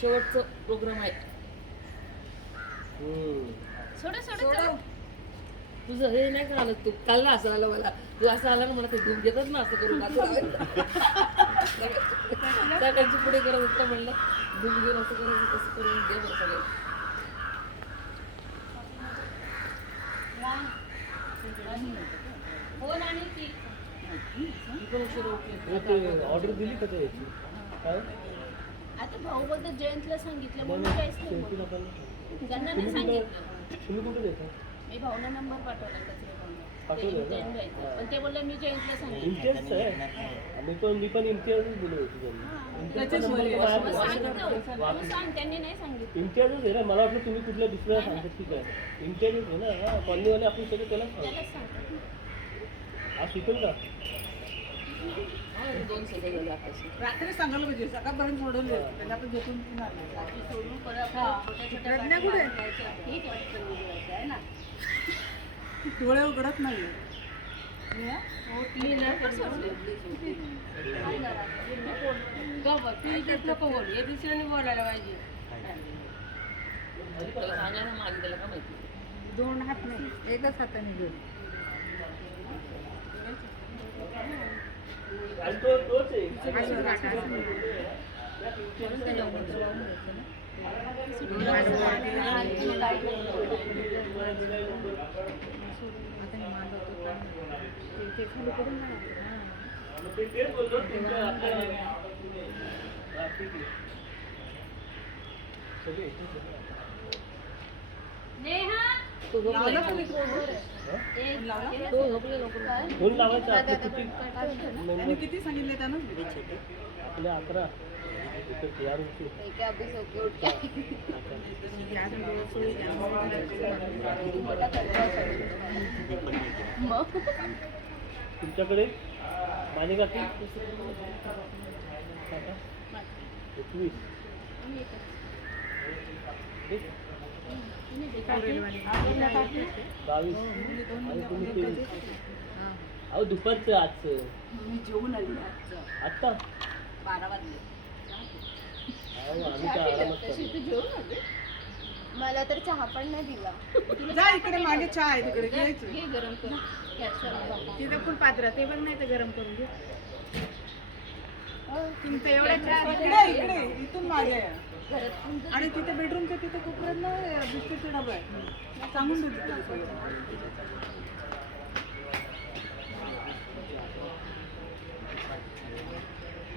शेवटचं प्रोग्राम आहे. तुझं हे नाही का आलं, तू काल ना असं आलं मला, तू असं आला ना मला ते धूप घेतात ना असं करून सगळ्यांची पुढे करत होतं म्हणलं धूप घेऊन असं करून तसं करून दे बरं सगळे. ऑर्डर दिली का त्याची? आता भाऊ बोलतो जयंतला सांगितलं म्हणून काहीच नाही त्यांना नाही सांगितलं. तुम्ही कुठे देता? मी भाऊना नंबर पाठवला पाठवलं का? पण ते बोलले मी जयंतला सांगितलं. इम्तियाज आहे. मी पण इम्तियाजच दिले होते त्यांनी. सांग त्यांनी नाही सांगितलं. इम्तियाजच आहे ना, मला वाटलं तुम्ही कुठल्या दुसऱ्या सांगतात की काय. इम्तियाजच आहे ना, हा कॉलनीवाले आपण सगळे त्याला आज सुटेल का? रात्री सांगायला पाहिजे, सकाळपर्यंत सोडून त्याला आपण झोपून प्रज्ञा कुठे डोळे उघडत नाही. बोलायला पाहिजे. दोन हात नाही, एकच हाताने घेऊन. आणि तोच आहे. तेच बोलतो तुमच्या फोन लावायचा आपलं किती सांगितले त्यानं? आपल्या 11 तयार होते. तुमच्याकडे माने काकी 21 22 आणि तुम्ही 23. अहो दुपारचं आजचं मी जेवून आली आत्ता 12 वाजले. आम्ही तर आरामात करतो. मला तर चहा पण नाही दिला. जा इकडे मागे चहा आहे तिकडे घ्यायचं. घे गरम कर. तिथे फुल पात्र ते पण नाही तर गरम करून घे. तुमचं एवढं चहा इकडे इकडे इथून मागे आहे. आणि तिथे बेडरूमच्या तिथे कोपऱ्यात ना बिस्किटचा डबा आहे, सांगून देते.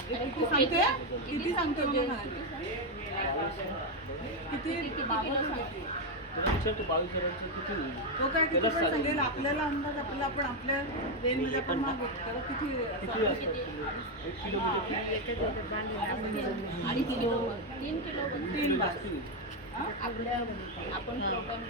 किती सांगते किती सांगते किती विचारतो 22 जणांचं किती होईल? तो काय किती पण सांगेल आपल्याला अंदाज आपल्याला आपण आपल्या रेंजमध्ये आपण मागू त्याला किती किती असतात? 1 किलोमीटर आणि 3 किलो 3 बास. आपल्या आपण प्रोग्राम